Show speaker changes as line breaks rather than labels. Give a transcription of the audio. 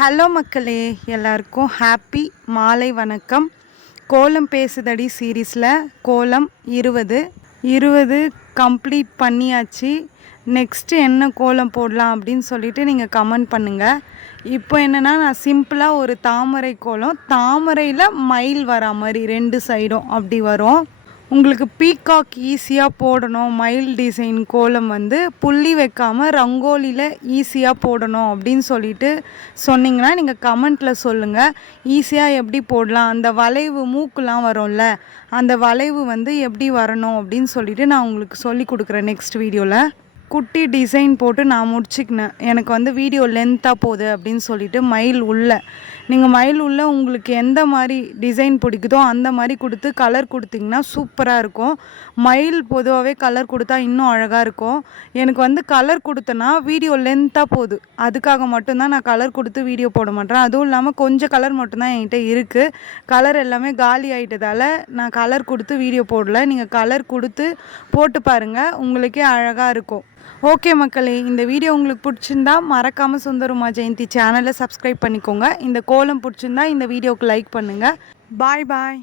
Hello மக்களே எல்லாருக்கும் happy மாலை வணக்கம். கோலம் பேசுதடி சீரீஸில் கோலம் இருபது. இருபது கம்ப்ளீட் பண்ணியாச்சு. நெக்ஸ்ட்டு என்ன கோலம் போடலாம் அப்படின்னு சொல்லிட்டு நீங்கள் கமெண்ட் பண்ணுங்கள் இப்போ என்னென்னா நான் சிம்பிளாக ஒரு தாமரை கோலம் தாமரையில் மயில் வரா மாதிரி ரெண்டு சைடும் அப்படி வரும். உங்களுக்கு பீகாக் ஈஸியாக போடணும். மயில் டிசைன் கோலம் வந்து புள்ளி வைக்காமல் ரங்கோலியில் ஈஸியாக போடணும் அப்படின்னு சொல்லிட்டு சொன்னீங்கன்னா நீங்கள் கமெண்ட்டில் சொல்லுங்கள் ஈஸியாக எப்படி போடலாம்? அந்த வளைவு மூக்குலாம் வரும்ல அந்த வளைவு வந்து எப்படி வரணும் அப்படின்னு சொல்லிட்டு நான் உங்களுக்கு சொல்லி கொடுக்குறேன் நெக்ஸ்ட் வீடியோவில் குட்டி டிசைன் போட்டு நான் முடிச்சுக்கினேன். எனக்கு வந்து வீடியோ லென்த்தாக போகுது அப்படின்னு சொல்லிட்டு மயில் உள்ள. நீங்கள் மயில் உள்ள உங்களுக்கு எந்த மாதிரி டிசைன் பிடிக்குதோ அந்த மாதிரி கொடுத்து கலர் கொடுத்தீங்கன்னா சூப்பராக இருக்கும். மயில் பொதுவாகவே கலர் கொடுத்தா இன்னும் அழகாக இருக்கும். எனக்கு வந்து கலர் கொடுத்தனா வீடியோ லென்த்தாக போகுது. அதுக்காக மட்டும்தான் நான் கலர் கொடுத்து வீடியோ போட மாட்டேன். அதுவும் இல்லாமல் கொஞ்சம் கலர் மட்டும்தான் என்கிட்ட இருக்குது கலர் எல்லாமே காலி ஆகிட்டதால் நான் கலர் கொடுத்து வீடியோ போடல. நீங்கள் கலர் கொடுத்து போட்டு பாருங்கள் உங்களுக்கே அழகாக இருக்கும். ஓகே மக்களே இந்த வீடியோ உங்களுக்கு பிடிச்சிருந்தா மறக்காமல் சுந்தரமா ஜெயந்தி சேனலை சப்ஸ்கிரைப் பண்ணிக்கோங்க. இந்த கோலம் பிடிச்சிருந்தா இந்த வீடியோவுக்கு லைக் பண்ணுங்கள் பாய் பாய்